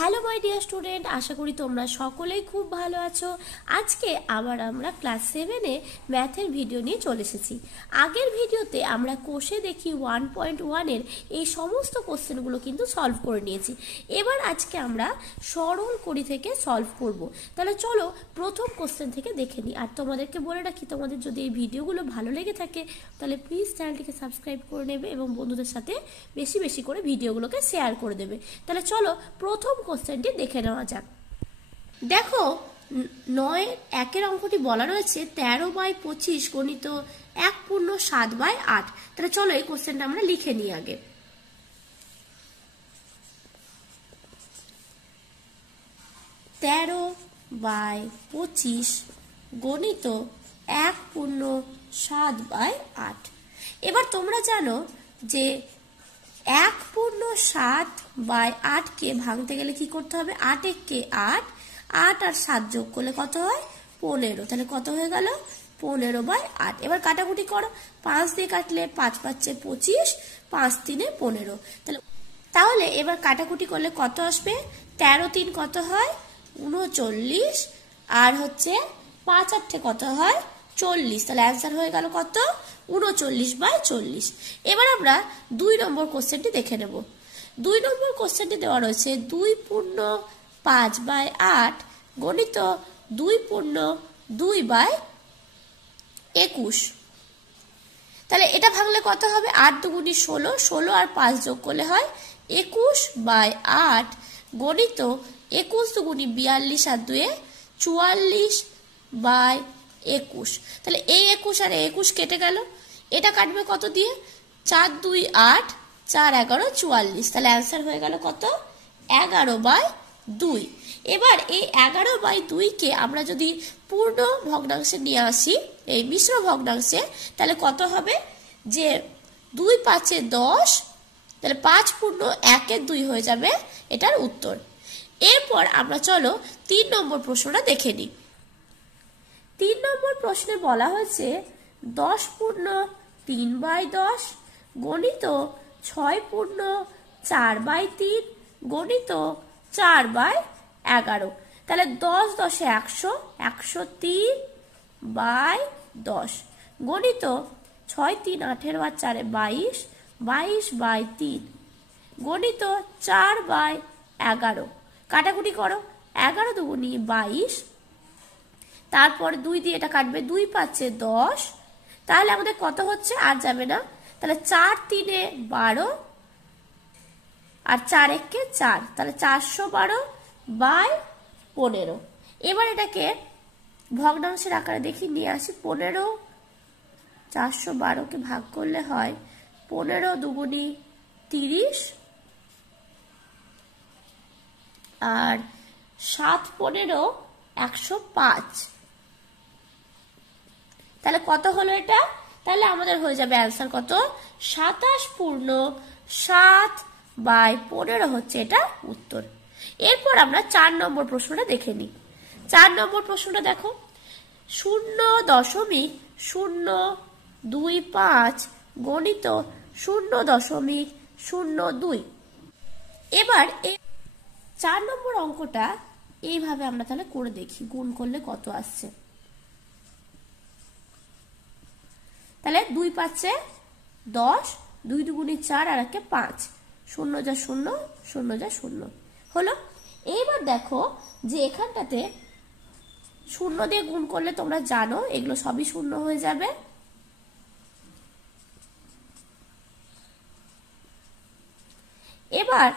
Hello my dear student, আশা করি তোমরা সকলেই খুব ভালো আছো। আজকে আবার আমরা ক্লাস 7-এ ম্যাথের ভিডিও নিয়ে চলে এসেছি। আগের ভিডিওতে আমরা কোষে দেখি 1.1-এর এই সমস্ত কোশ্চেনগুলো কিন্তু সলভ করে নিয়েছি। এবার আজকে আমরা সরল করি থেকে সলভ করব। তাহলে চলো প্রথম কোশ্চেন থেকে দেখে নিই। আর তোমাদেরকে বলে রাখি, তোমাদের যদি এই ভিডিওগুলো ভালো লেগে থাকে তাহলে প্লিজ চ্যানেলটিকে সাবস্ক্রাইব করে নেবে এবং বন্ধুদের সাথে বেশি বেশি করে ভিডিওগুলোকে শেয়ার করে দেবে। তাহলে চলো প্রথম কোশ্চেনটি দেখে নেওয়া যাক। দেখো 9-1 অঙ্কটি বলা রয়েছে 13/25 গণিত 1/7/8। তাহলে চলো এই কোশ্চেনটা আমরা লিখে নিই আগে। তেরো বাই 25 গণিত 1/7/8। এবার তোমরা জানো যে 1/7/8কে ভাঙতে গেলে কি করতে হবে? 8 একে 8, 8 আর 7 যোগ করলে কত হয়? 15। তাহলে কত হয়ে গেল? 15/8। এবার কাটাকুটি করো, 5 দিয়ে কাটলে 5 5 25, 5 3 15। তাহলে এবার কাটাকুটি করলে কত আসবে? 13 3 কত হয়? 39, আর হচ্ছে 5 8 কত হয়? 40। তাহলে অ্যান্সার হয়ে গেল কত? 39/40। এবার আমরা 2 নম্বর কোশ্চেনটি দেখে নেব। 2 নম্বর কোশ্চেনটি দেওয়া রয়েছে 2/5/8 গণিত 2/2/21। তাহলে এটা ভাঙলে কত হবে? 8 2 16, 16 আর 5 যোগ করলে হয় 21/8 গণিত 21 2 42 আর 2 44/21। তাহলে এই 21 আর 21 কেটে গেল। এটা কাটবে কত দিয়ে? 4 2 8, 4 11 44। তাহলে অ্যান্সার হয়ে গেল কত? 11/2। এবার এই 11/2কে আমরা যদি পূর্ণ ভগ্নাংশে নিয়ে আসি, এই মিশ্র ভগ্নাংশে, তাহলে কত হবে? যে 2 5 10, তাহলে 5 পূর্ণ 1 2 হয়ে যাবে এটার উত্তর। এরপর আমরা চলো 3 নম্বর প্রশ্নটা দেখে নিই। 3 নম্বর প্রশ্নে বলা হয়েছে 10 পূর্ণ 3/10 গণিত 6 পূর্ণ 4/3 গণিত 4/11। তাহলে 10 10 100, 103/10 গণিত 6 3 18 আর 4 22, 22/3 গণিত 4/11। কাটাকুটি করো, 11 2 22, তারপর 2 দিয়ে এটা কাটবে, 2 5 10। তাহলে আমাদের কত হচ্ছে? আর যাবে না। তাহলে 4 3 12 আর 4 1 4, তাহলে 412/15। এবার এটাকে ভগ্নাংশের আকারে দেখি নিয়ে আসি। 15, 412কে ভাগ করলে হয় 15 2 30 আর 7 15 105। তাহলে কত হলো এটা? তাহলে আমাদের হয়ে যাবে অ্যান্সার কত? 27/7/15 হচ্ছে এটা উত্তর। এরপর আমরা 4 নম্বর প্রশ্নটা দেখে নিই। 4 নম্বর প্রশ্নটা দেখো 0.025 গণিত 0.02। এবার এই 4 নম্বর অঙ্কটা এইভাবে আমরা তাহলে করে দেখি, গুণ করলে কত আসছে। তাহলে 2 5 10, 2 2 4 আর 1 5, 0 যা 0, 0 যা 0 হলো। এইবার দেখো যে এখানটাতে 0 দিয়ে গুণ করলে তোমরা জানো এগুলো সবই 0 হয়ে যাবে। এবার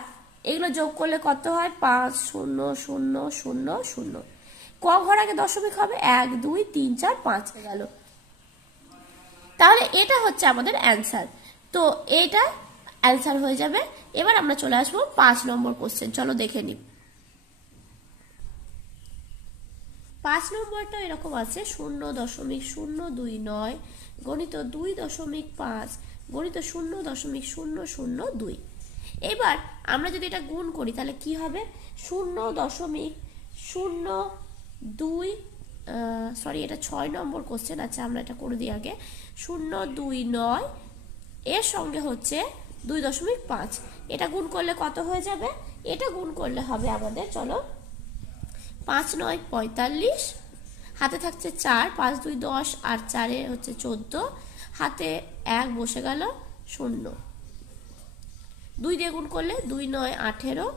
এগুলো যোগ করলে কত হয়? 5 0 0 0 0। ক ঘর আগে দশমিক হবে? 1 2 3 4 5 হয়ে গেল। তাহলে এটা হচ্ছে আমাদের অ্যান্সার। তো এটা অ্যান্সার হয়ে যাবে। এবার আমরা চলে আসবো 5 নম্বর কোশ্চেন। চলো দেখে নিই। 5 নম্বরটা এরকম আছে 0.029 গণিত 2.5 গণিত 0.002। এবার আমরা যদি এটা গুণ করি তাহলে কি হবে? 0.02, সরি এটা 6 নম্বর কোশ্চেন আছে, আমরা এটা করে দিই আগে। 029 এর সঙ্গে হচ্ছে 2.5, এটা গুণ করলে কত হয়ে যাবে? এটা গুণ করলে হবে আমাদের, চলো 5 9 45, হাতে থাকছে 4, 5 2 10 আর 4 হচ্ছে 14, হাতে 1 বসে গেল, 0, 2 দিয়ে গুণ করলে 2 9 18,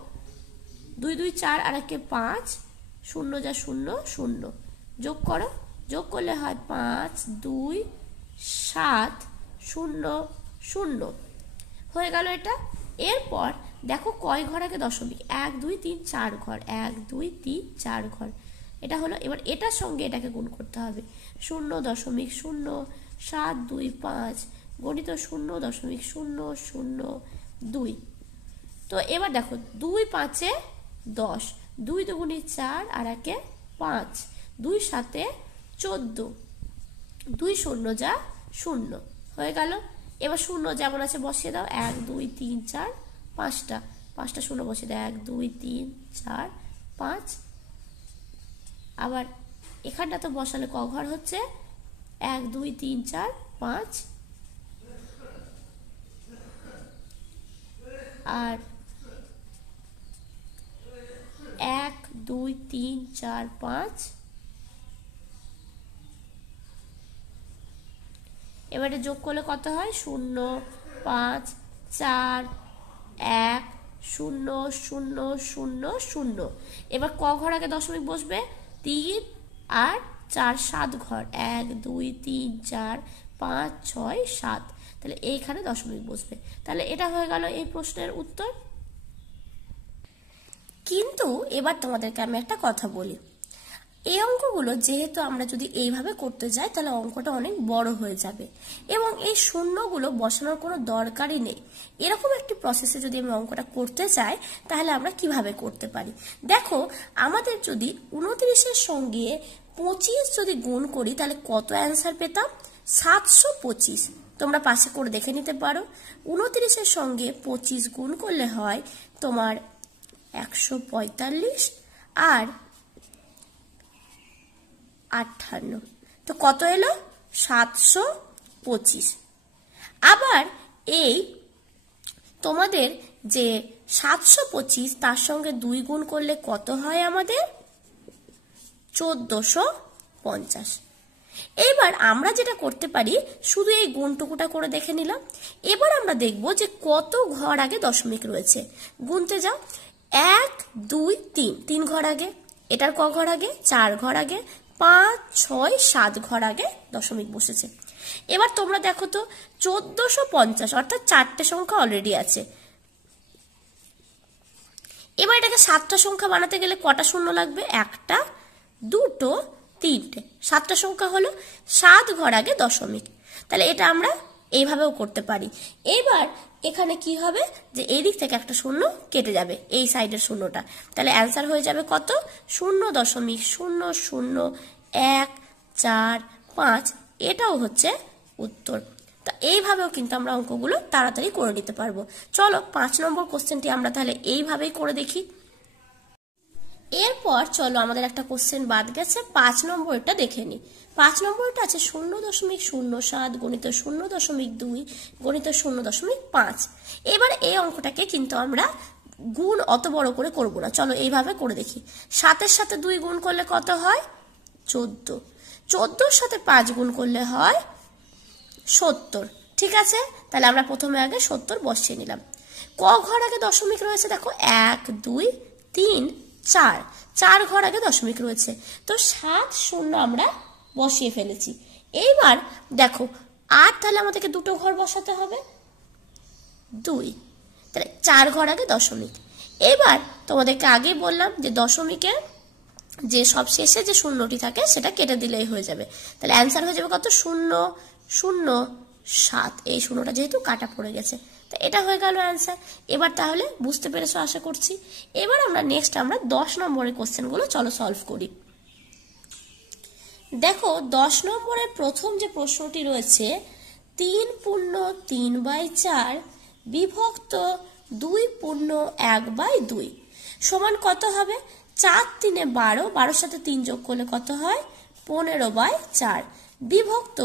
2 2 4 আর 1 5, 0 যা 0 0, যোগ করো, যোগ করলে হয় 5 2 7 0 0, হয়ে গেল এটা। এরপর দেখো কয় ঘর আগে দশমিক, 1 2 3 4 ঘর, 1 2 3 4 ঘর, এটা হলো। এবার এটার সঙ্গে এটাকে গুণ করতে হবে, 0.0725 গণিত 0.002। তো এবার দেখো 2 5 এ 10, 2 দুগুণে 4 আর 1 এ 5, 2 7 এ 14, 2 0 যা 0, হয়ে গেল। এবার 0 যেমন আছে বসিয়ে দাও, 1 2 3 4 5টা 0 বসিয়ে দাও, 1 2 3 4 5, আবার এখানটা তো বসালে ক ঘর হচ্ছে, 1 2 3 4 5, আর 1 2 3 4 5, এবারে যোগ করলে কত হয়, 0 5 4 1 0 0 0 0। এবার ক ঘর আগে দশমিক বসবে, 3 আর 4 7 ঘর, 1 2 3 4 5 6 7, তাহলে এইখানে দশমিক বসবে। তাহলে এটা হয়ে গেল এই প্রশ্নের উত্তর। কিন্তু এবার তোমাদেরকে আমি একটা কথা বলি, এই অঙ্কগুলো যেহেতু আমরা যদি এইভাবে করতে যাই তাহলে অঙ্কটা অনেক বড় হয়ে যাবে এবং এই শূন্যগুলো বসানোর কোনো দরকারই নেই। এরকম একটি প্রসেসে যদি আমি অঙ্কটা করতে চাই তাহলে আমরা কিভাবে করতে পারি, দেখো আমাদের যদি 29-এর সঙ্গে 25 যদি গুণ করি তাহলে কত অ্যান্সার পেতাম, 725। তোমরা পাশে করে দেখে নিতে পারো, 29-এর সঙ্গে 25 গুণ করলে হয় তোমার 145 আর 58, তো কত এলো, 725। আবার এই তোমাদের যে 725 তার সঙ্গে 2 গুণ করলে কত হয় আমাদের, 1450। এবার আমরা যেটা করতে পারি, শুধু এই গুণটুকুটা করে দেখে নিলাম। এবার আমরা দেখব যে কত ঘর আগে দশমিক রয়েছে, গুনতে যাও, 1 2 3, 3 ঘর আগে, এটার ক ঘর আগে, 4 ঘর আগে, 5 6 7 ঘর আগে দশমিক বসেছে। এবার তোমরা দেখো তো 1450, অর্থাৎ 4টে সংখ্যা অলরেডি আছে। এবার এটাকে 7টা সংখ্যা বানাতে গেলে কটা শূন্য লাগবে, 1টা 2টো 3টে, 7টা সংখ্যা হলো, 7 ঘর আগে দশমিক। তাহলে এটা আমরা এইভাবেও করতে পারি। এবার এখানে কি হবে যে এই দিক থেকে একটা শূন্য কেটে যাবে, এই সাইডের শূন্যটা, তাহলে অ্যান্সার হয়ে যাবে কত, 0.00145, এটাও হচ্ছে উত্তর। তো এইভাবেও কিন্তু আমরা অঙ্কগুলো তাড়াতাড়ি করে নিতে পারবো। চলো 5 নম্বর কোশ্চেনটি আমরা তাহলে এইভাবেই করে দেখি। এরপর চলো আমাদের একটা কোশ্চেন বাদ গেছে, 5 নম্বরটা দেখে নি। 5 নম্বরটা আছে 0.07 গণিত 0.2 গণিত 0.5। এবার এই অঙ্কটাকে কিন্তু আমরা গুণ অত বড় করে করব না, চলো এইভাবে করে দেখি। 7-এর সাথে 2 গুণ করলে কত হয়, 14, 14-র সাথে 5 গুণ করলে হয় 70। ঠিক আছে, তাহলে আমরা প্রথমে আগে 70 বসিয়ে নিলাম। ক ঘর আগে দশমিক রয়েছে, দেখো 1 2 3 4, 4 ঘর আগে দশমিক রয়েছে, তো 7 0 আমরা বসিয়ে ফেলেছি। এইবার দেখো 8, তাহলে আমাদেরকে দুটো ঘর বসাতে হবে, 2, তাহলে 4 ঘর আগে দশমিক। এবার তোমাদেরকে আগেই বললাম যে দশমিকের যে সব শেষে যে শূন্যটি থাকে সেটা কেটে দিলেই হয়ে যাবে, তাহলে অ্যান্সার হয়ে যাবে কত, 0.07। এই শূন্যটা যেহেতু কাটা পড়ে গেছে, তো এটা হয়ে গেল অ্যান্সার। এবার তাহলে বুঝতে পেরেছো আশা করছি। এবার আমরা নেক্সট 10 নম্বরের কোশ্চেনগুলো চলো সলভ করি। দেখো 10 নম্বরের প্রথম যে প্রশ্নটি রয়েছে, 3/3/4 বিভক্ত 2/1/2 সমান কত হবে, 4 3 12, 12-র সাথে 3 যোগ করলে কত হয়, 15/4 বিভক্ত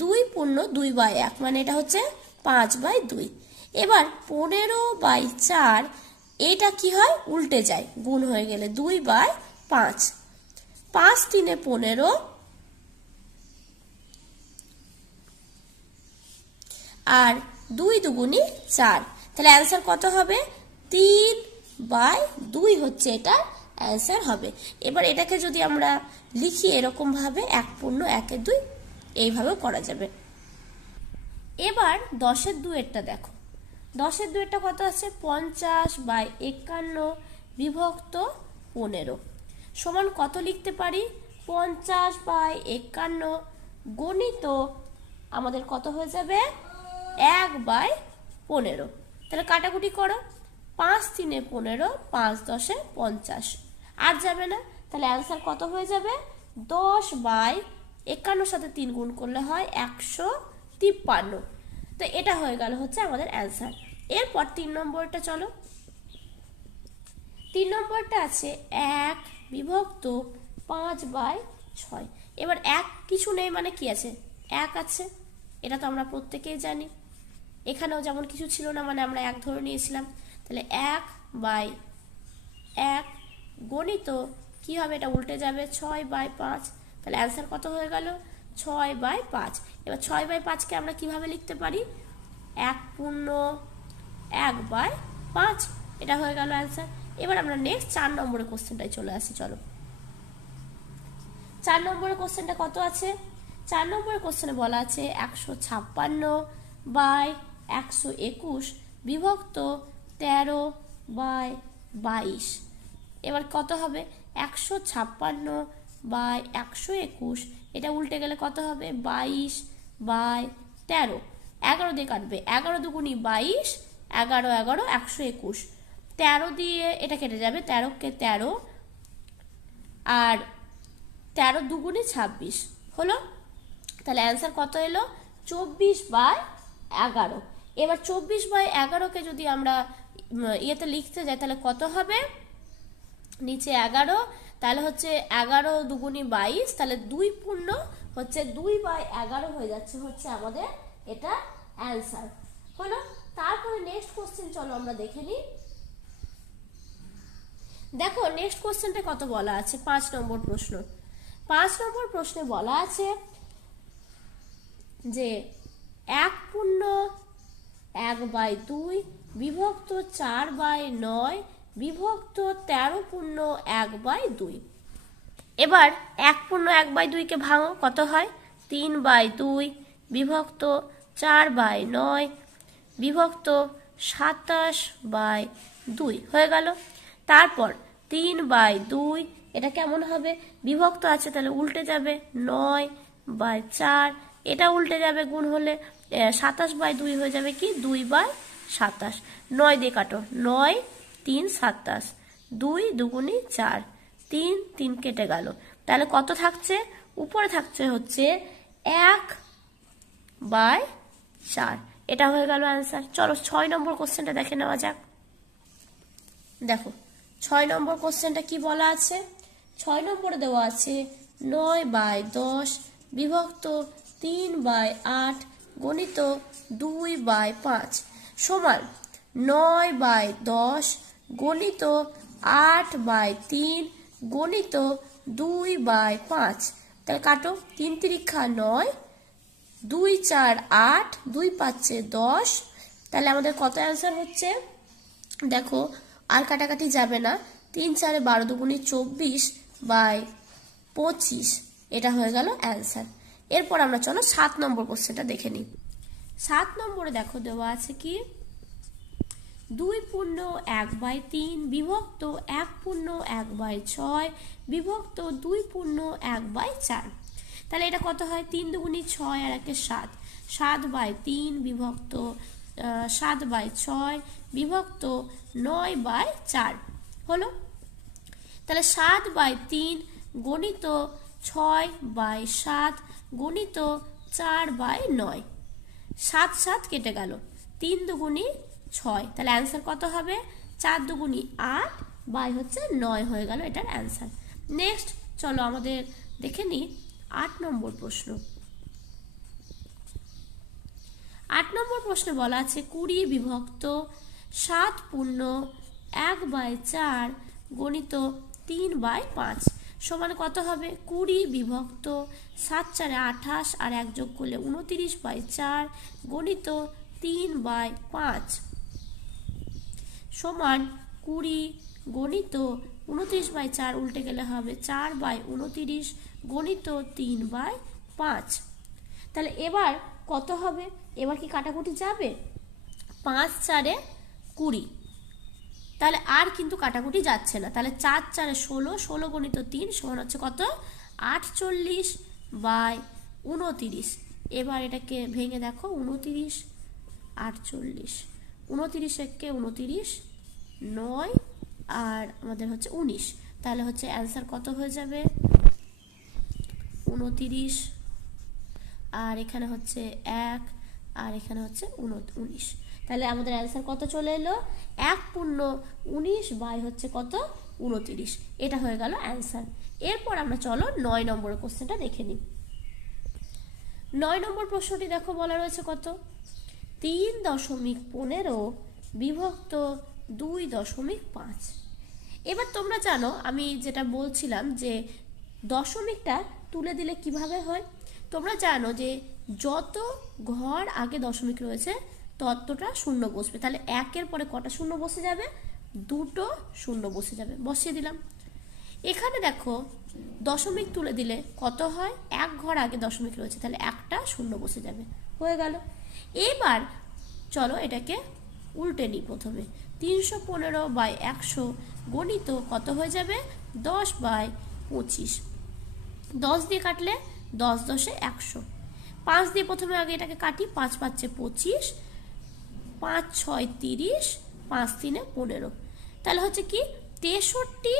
2/2/1, মানে এটা হচ্ছে 5/2। এবার 15/4 এইটা কি হয় উল্টে যায়, গুণ হয়ে গেলে 2/5। 5 3 15 আর 2 2 4। তাহলে অ্যান্সার কত হবে? 3/2 হচ্ছে এটা অ্যান্সার হবে। এবার এটাকে যদি আমরা লিখি এরকম ভাবে 1.1/2 এইভাবে করা যাবে। এবার 10/2 দেখো। 10/2 কত আছে? 50/51 বিভক্ত 15 সমান কত লিখতে পারি? 50/51 গণিত আমাদের কত হয়ে যাবে? 1/15। তাহলে কাটাকুটি করো, 5 3 15, 5 10 50, আর যাবে না। তাহলে অ্যান্সার কত হয়ে যাবে? 10/51 সাথে 3 গুণ করলে হয় 153। তো এটা হয়ে গেল হচ্ছে আমাদের অ্যান্সার। এরপর 3 নম্বরটা চলো। 3 নম্বরটা আছে 1 বিভক্ত 5/6। এবার 1 কিছু নেই মানে কি আছে? 1 আছে, এটা তো আমরা প্রত্যেকেই জানি। এখানেও যেমন কিছু ছিল না মানে আমরা 1 ধরে নিয়েছিলাম। তাহলে 1/1 গণিত কি হবে? এটা উল্টে যাবে 6/5। তাহলে অ্যান্সার কত হয়ে গেল? 6/5। এবার 6/5কে আমরা কিভাবে লিখতে পারি? 1/5। এটা হয়ে গেল অ্যান্সার। এবার আমরা নেক্সট 4 নম্বরের কোশ্চেনটায় চলে আসি। চলো, 4 নম্বরের কোশ্চেনটা কত আছে? 4 নম্বরের কোশ্চেনে বলা আছে 156/121 বিভক্ত 13/22। এবার কত হবে? 156/121, এটা উল্টে গেলে কত হবে? 22/13। 11 দিয়ে কাটবে, 11 2 22, 11 11 121, 13 দিয়ে এটা কেটে যাবে, 13 কে 13, আর 13 2 26 হলো। তাহলে অ্যান্সার কত এলো? 24/11। এবার 24/11কে যদি আমরা ইয়েতে লিখতে যাই তাহলে কত হবে? নিচে 11, তাহলে হচ্ছে 11 2 22, তাহলে 2 পূর্ণ হচ্ছে 2/11 হয়ে যাচ্ছে হচ্ছে আমাদের এটা অ্যান্সার হলো। তারপরে নেক্সট কোশ্চেন চলো আমরা দেখে নিই। দেখো নেক্সট কোশ্চেনটা কত বলা আছে? 5 নম্বর প্রশ্ন। 5 নম্বর প্রশ্নে বলা আছে যে 1/1/2 বিভক্ত 4/9 বিভক্ত 13/1/2। এবার 1/1/2কে ভাঙো, কত হয়? 3/2 বিভক্ত 4/9 বিভক্ত 27/2 হয়ে গেল। তারপর 3/2, এটা কেমন হবে? বিভক্ত আছে তাহলে উল্টে যাবে 9/4, এটা উল্টে যাবে গুণ হলে 27/2 হয়ে যাবে কি? 2/27। 9 দিয়ে কাটো, 9 3 27, 2 2 4, 3 3 কেটে গেল। তাহলে কত থাকছে? উপরে থাকছে হচ্ছে 1/4। এটা হয়ে গেল অ্যান্সার। চলো 6 নম্বর কোশ্চেনটা দেখে নেওয়া যাক। দেখো 6 নম্বর কোশ্চেনটা কি বলা আছে? 6 নম্বরে দেওয়া আছে 9/10 বিভক্ত 3/8 গণিত 2/5 সমান 9/10 গণিত 8/3 গণিত 2/5। তাহলে কাটো, 3 3 9, 2 4 8, 2 5 10। তাহলে আমাদের কত অ্যান্সার হচ্ছে? দেখো আর কাটাকাটি যাবে না, 3 4 12 2 24/25, এটা হয়ে গেল অ্যান্সার। এরপর আমরা চলো 7 নম্বর কোশ্চেনটা দেখে নিই। 7 নম্বরে দেখো দেওয়া আছে কি? 2/1/3 বিভক্ত 1/1/6 বিভক্ত 2/1/4। তাহলে এটা কত হয়? 3 2 6 আর 1 7, 7/3 বিভক্ত 7/6 বিভক্ত 9/4 হলো। তাহলে 7/3 গণিত 6/7 গণিত 4/9, 7 7 কেটে গেল, 3 2 6, তাহলে অ্যান্সার কত হবে? 4 2 8 বাই হচ্ছে 9 হয়ে গেল এটার অ্যান্সার। নেক্সট চলো আমাদের দেখে নিই 8 নম্বর প্রশ্ন। 8 নম্বর প্রশ্নে বলা আছে 20 বিভক্ত 7 1/4 গণিত 3/5 সমান কত হবে? 20 বিভক্ত 7 4 28 আর 1 যোগ করলে 29/4 গণিত 3/5 সমান 20 গণিত 29/4 উল্টে গেলে হবে 4/29 গণিত 3/5। তাহলে এবার কত হবে? এবার কি কাটাকুটি যাবে? 5 4 20, তাহলে আর কিন্তু কাটাকুটি যাচ্ছে না। তাহলে 4 4 16, 16 গণিত 3 সমান হচ্ছে কত? 48/29। এবার এটাকে ভেঙে দেখো, 29 48, 29 একে 29, 9 আর আমাদের হচ্ছে 19, তাহলে হচ্ছে অ্যান্সার কত হয়ে যাবে? 29 আর এখানে হচ্ছে 1 আর এখানে হচ্ছে 19। তাহলে আমাদের অ্যান্সার কত চলে এলো? 1/19 বাই হচ্ছে কত? 29। এটা হয়ে গেল অ্যান্সার। এরপর আমরা চলো 9 নম্বরের কোশ্চেনটা দেখে নিই। 9 নম্বর প্রশ্নটি দেখো, বলা রয়েছে কত? 3.15 বিভক্ত 2.5। এবার তোমরা জানো আমি যেটা বলছিলাম যে দশমিকটা তুলে দিলে কিভাবে হয়। তোমরা জানো যে যত ঘর আগে দশমিক রয়েছে ততটা শূন্য বসবে। তাহলে 1-এর পরে কটা শূন্য বসে যাবে? 2টো শূন্য বসে যাবে। বসিয়ে দিলাম। এখানে দেখো দশমিক তুলে দিলে কত হয়? 1 ঘর আগে দশমিক রয়েছে, তাহলে একটা শূন্য বসে যাবে। হয়ে গেল। এবার চলো এটাকে উল্টে নিই। প্রথমে 315/100 গণিত কত হয়ে যাবে? 10/25। 10 দিয়ে কাটলে 10 10 100। 5 দিয়ে প্রথমে আগে এটাকে কাটি। 5 5 25, 5 6 30, 5 3 15। তাহলে হচ্ছে কি 63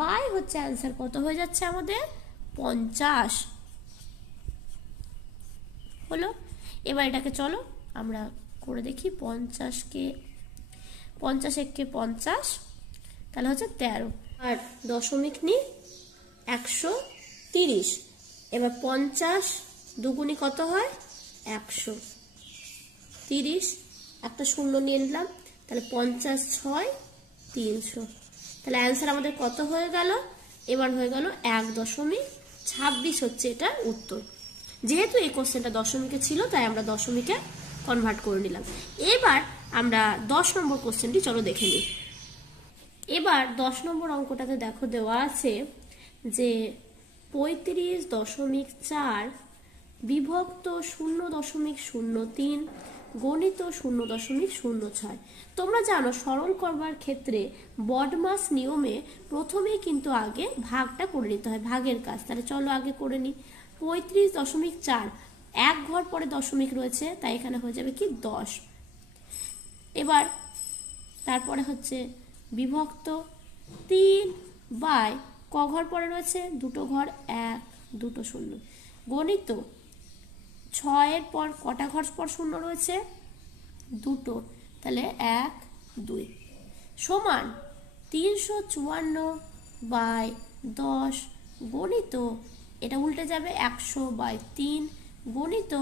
বাই হচ্ছে অ্যান্সার কত হয়ে যাচ্ছে আমাদের? 50 হলো। এবার এটাকে চলো আমরা করে দেখি। 50 1 50, তাহলে হচ্ছে 13 আর দশমিক নি 130। এবার 50 দুগুণি কত হয়? 130, একটা শূন্য নিয়ে নিলাম, তাহলে 50 6 300। তাহলে অ্যান্সার আমাদের কত হয়ে গেল? এবার হয়ে গেল 1.26 হচ্ছে এটার উত্তর। যেহেতু এই কোশ্চেনটা দশমিকে ছিল তাই আমরা দশমিকে কনভার্ট করে নিলাম। এবার আমরা 10 নম্বর কোশ্চেনটি চলো দেখে নিই। এবার 10 নম্বর অঙ্কটাতে দেখো দেওয়া আছে যে 35.4 বিভক্ত 0.03 গণিত 0.06। তোমরা জানো সরল করবার ক্ষেত্রে বডমাস নিয়মে প্রথমেই কিন্তু আগে ভাগটা করে নিতে হয়, ভাগের কাজ। তাহলে চলো আগে করে নিই। 35.4, 1 ঘর পরে দশমিক রয়েছে তাই এখানে হয়ে যাবে কি 10। এবার তারপরে হচ্ছে বিভক্ত 3 বাই ক ঘর পরে রয়েছে? 2টো ঘর, 1 2টো শূন্য। গণিত 6-এর পর কটা ঘর পর শূন্য রয়েছে? 2টো, তাহলে 1 2 সমান 354/10 গণিত, এটা উল্টে যাবে 100/3 গণিত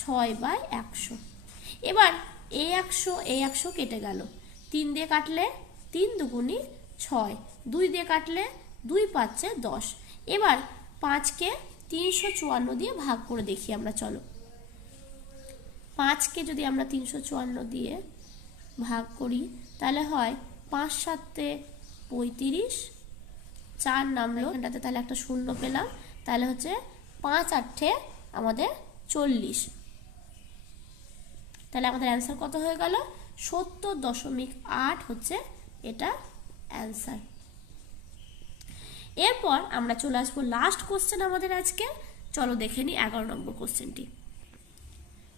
6/100। এবার এই 100 কেটে গেল। 3 দিয়ে কাটলে 3 দুগুণি 6, 2 দিয়ে কাটলে 2 পাচ্ছে 10। এবার 5কে 354 দিয়ে ভাগ করে দেখি আমরা। চলো 5কে যদি আমরা 354 দিয়ে ভাগ করি তাহলে হয় 5 7 35, 4 নামলো এখানটাতে, তাহলে একটা শূন্য পেলাম। তাহলে হচ্ছে 5 8 আমাদের 40। তাহলে আমাদের অ্যান্সার কত হয়ে গেল? 70.8 হচ্ছে এটা অ্যান্সার। এরপর আমরা চলে আসবো লাস্ট কোশ্চেন আমাদের আজকে। চলো দেখে নিই 11 নম্বর কোশ্চেনটি।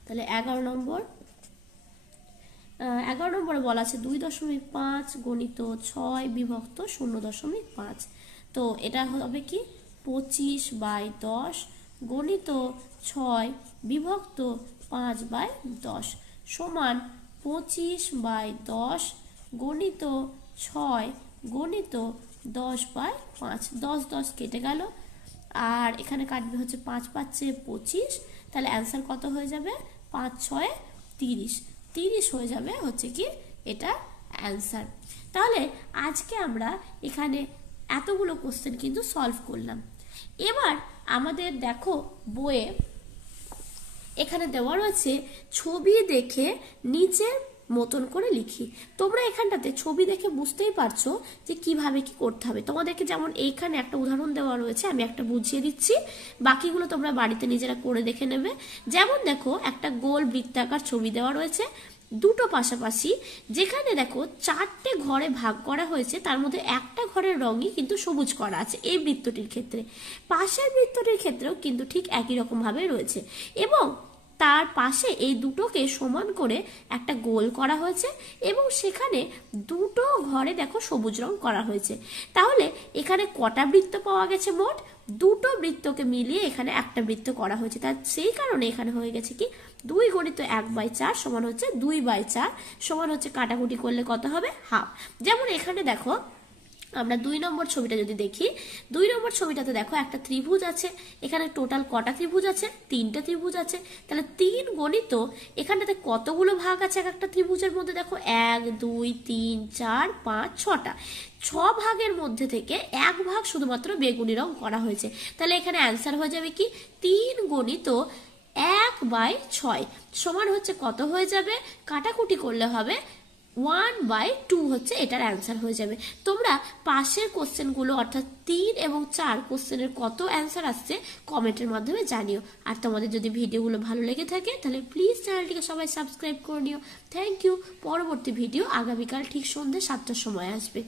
তাহলে 11 নম্বরে বলা আছে 2.5 গণিত 6 বিভক্ত 0.5। তো এটা হবে কি 25/10 গণিত 6 বিভক্ত 5/10 সমান 25/10 গণিত 6 গণিত 10/5। 10 10 কেটে গেল আর এখানে কাটবে হচ্ছে 5 5 25। তাহলে অ্যান্সার কত হয়ে যাবে? 5 6 30 হয়ে যাবে হচ্ছে কি এটা অ্যান্সার। তাহলে আজকে আমরা এখানে এতগুলো কোশ্চেন কিন্তু সলভ করলাম। এবার আমাদের দেখো বইয়ে এখানে দেওয়া রয়েছে ছবি দেখে নিচের মতন করে লিখি। তোমরা এখানটাতে ছবি দেখে বুঝতেই পারছো যে কিভাবে কি করতে হবে। তোমাদেরকে যেমন এইখানে একটা উদাহরণ দেওয়া রয়েছে, আমি একটা বুঝিয়ে দিচ্ছি, বাকিগুলো তোমরা বাড়িতে নিজেরা করে দেখে নেবে। যেমন দেখো একটা গোল বৃত্তাকার ছবি দেওয়া রয়েছে দুটো পাশাপাশি, যেখানে দেখো 4টে ঘরে ভাগ করা হয়েছে, তার মধ্যে একটা ঘরের রঙই কিন্তু সবুজ করা আছে এই বৃত্তটির ক্ষেত্রে। পাশের বৃত্তটির ক্ষেত্রেও কিন্তু ঠিক একই রকম ভাবে রয়েছে এবং তার পাশে এই দুটোকে সমান করে একটা গোল করা হয়েছে এবং সেখানে দুটো ঘরে দেখো সবুজ রং করা হয়েছে। তাহলে এখানে কটা বৃত্ত পাওয়া গেছে? মোট দুটো বৃত্তকে মিলিয়ে এখানে একটা বৃত্ত করা হয়েছে। তার সেই কারণে এখানে হয়ে গেছে কি 2 × 1/4 সমান হচ্ছে 2/4 সমান হচ্ছে কাটাকুটি করলে কত হবে? হাফ। যেমন এখানে দেখো আমরা 2 নম্বর ছবিটা যদি দেখি, 2 নম্বর ছবিটাতে দেখো একটা ত্রিভুজ আছে। এখানে টোটাল কটা ত্রিভুজ আছে? 3টে ত্রিভুজ আছে। তাহলে 3 গণিত এখানটাতে কতগুলো ভাগ আছে এক একটা ত্রিভুজের মধ্যে? দেখো 1 2 3 4 5 6টা। 6 ভাগের মধ্যে থেকে 1 ভাগ শুধুমাত্র বেগুনি রং করা হয়েছে। তাহলে এখানে অ্যান্সার হয়ে যাবে কি 3 গণিত 1/6 সমান হচ্ছে কত হয়ে যাবে? কাটাকুটি করলে হবে 1/2 হচ্ছে এটার অ্যান্সার হয়ে যাবে। তোমরা পাশের কোশ্চেনগুলো অর্থাৎ 3 এবং 4 কোশ্চেনের কত অ্যান্সার আসছে কমেন্টের মাধ্যমে জানিও। আর তোমাদের যদি ভিডিওগুলো ভালো লেগে থাকে তাহলে প্লিজ চ্যানেলটিকে সবাই সাবস্ক্রাইব করে নিও। Thank you. পরবর্তী ভিডিও আগামীকাল ঠিক সন্ধ্যে 7টার সময় আসবে।